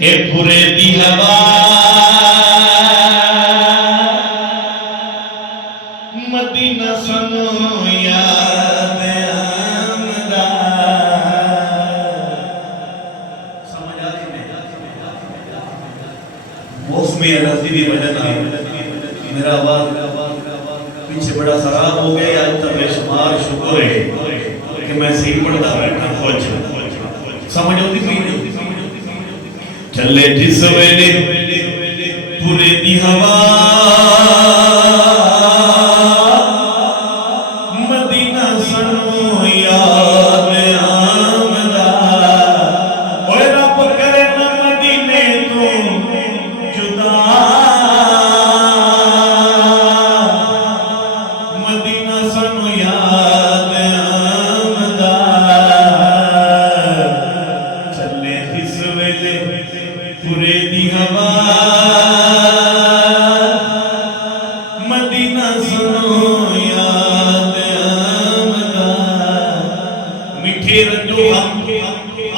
ए पूरे दी हवा मदीना सनो याद आमदा। समझ आ रही है? मौसमी एलर्जी की वजह से मेरा आवाज पीछे बड़ा खराब हो गया। आज तक बेशुमार शुक्र है कि मैं सही पढ़ता बैठा। कुछ समझ आती नहीं। चले जिस वेले पूरे दी हवा मदीना सनो याद आमदा। ओए रब करे ना मदीने तो जुदा, मदीना सनो याद आमदा। चले जिस वेले पूरे दी हवा मदीना सुनो याद आमदा। मीठे रंजो हम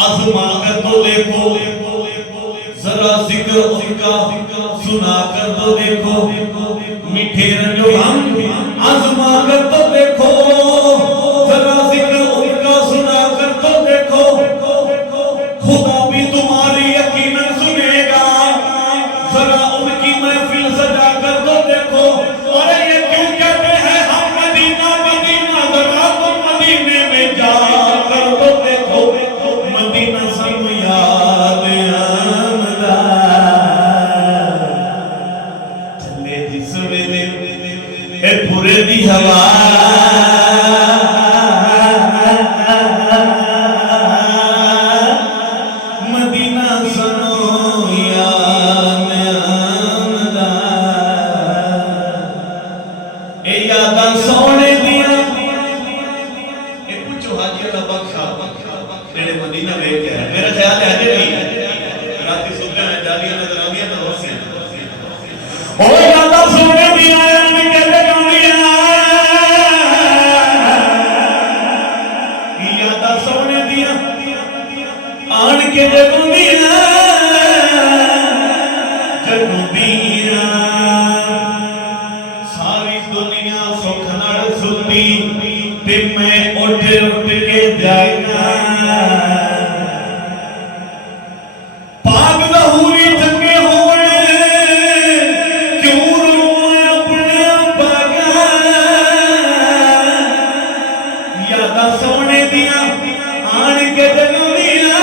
आजमा कर तो देखो, जरा जिक्र उनका सुना कर तो देखो। मीठे रंजो हम आजमा कर तो देखो, जरा जिक्र उनका सुना कर तो देखो। खुदा भी तुम्हारी यकीनन सुनेगा, जरा उनकी महफिल सजा कर तो देखो। अरे ये क्यों कहते हैं हम मदीना मदीना, जरा तुम मदीने में जा कर तो देखो। मदीना सब याद आमदा। चले जिस वेले ए पूरे दी हवा सोने दिया। पूछो हाजी अल्लाह बख्शा मेरे मदीना ले के आया। मेरा ख्याल है अजय नहीं है। रात सुबह में जालियां नजर आंदियां तो हो से ओ यादा सोने दिया ने कहते गालियां। यादा सोने दिया आन के जगूंदियां जगूंदियां। ते मैं उठ उठ के जाना। पाग लहूरी चंगे होने क्यों रोए अपने बागा। यादा सोने दिया आन के जगूंदियां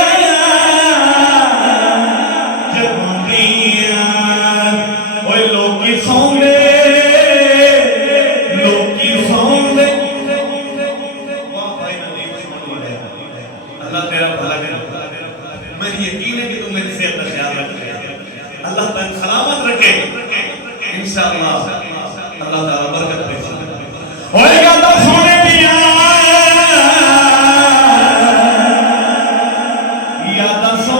जगूंदियां। ओए लोकी सौंदे यकीन है कि तुम मेरी सेहत का ख्याल रखे। अल्लाह तक सलामत रखे इंशाअल्लाह। अल्लाह ताला बरकत दे। होएगा तो सोने दिया याद सो